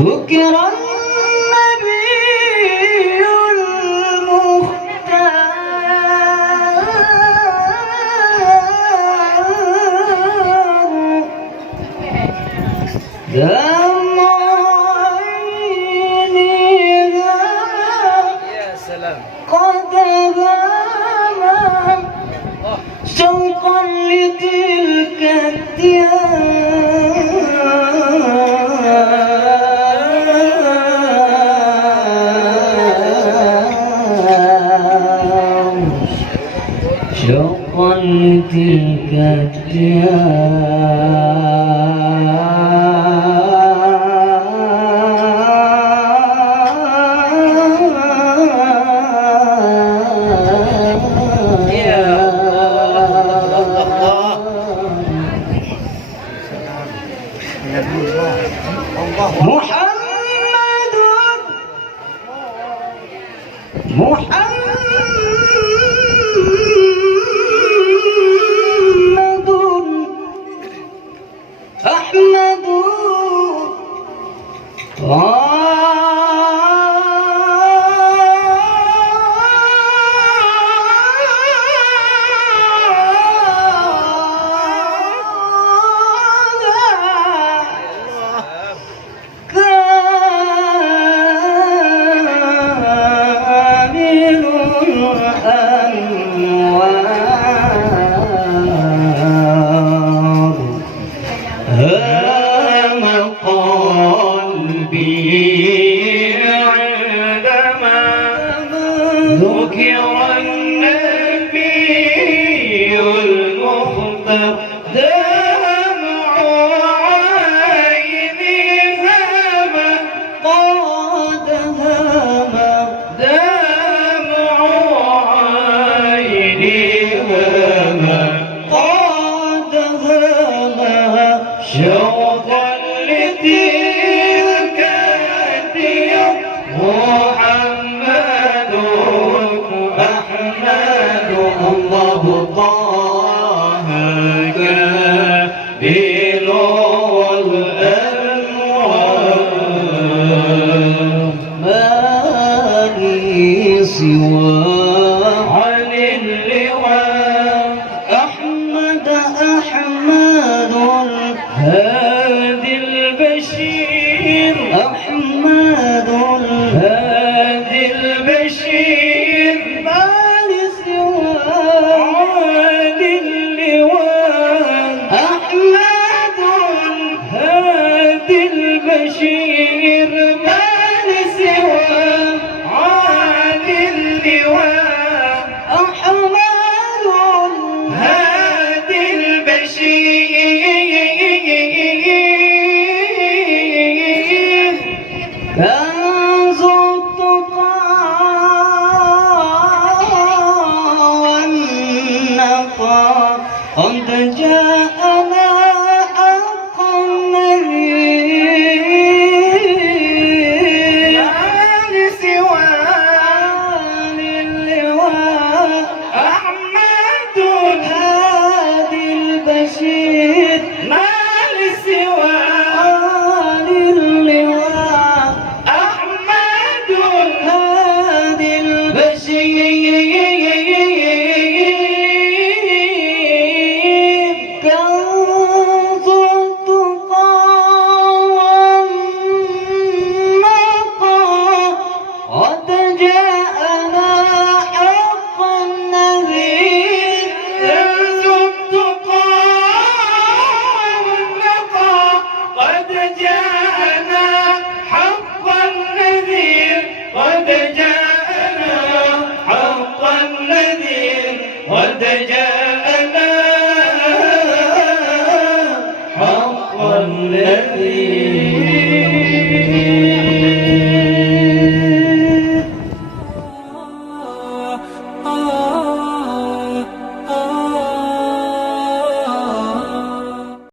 ذكر النبي المختار دمع عيني قد غاب شوقا لتلك الديار شوقا لتلك أحمد ذكر النبي المختار دمع عيني هما قد هما دمع عيني هما قد هما شوقا لتلك الديار محمد أحمد الله طه كامل والأنوار ما لي سوى عن اللواء أحمد الهادي البشير أحمد الهادي البشير ما لي سوى عن اللواء أحمد الهادي البشير ما لي سوى عن اللواء أحمد الهادي البشير كنز التقى والنقى قد جاءنا حق النبي ما لي سوى عن اللواء أحمد الهادي البشير ما لي سوى عن اللواء أحمد الهادي البشير كنز التقى والنقى قد جاءنا حق النبي كنز التقى والنقى قد جاءنا حق النذير قد جاءنا حق النذير قد جاءنا حق النذير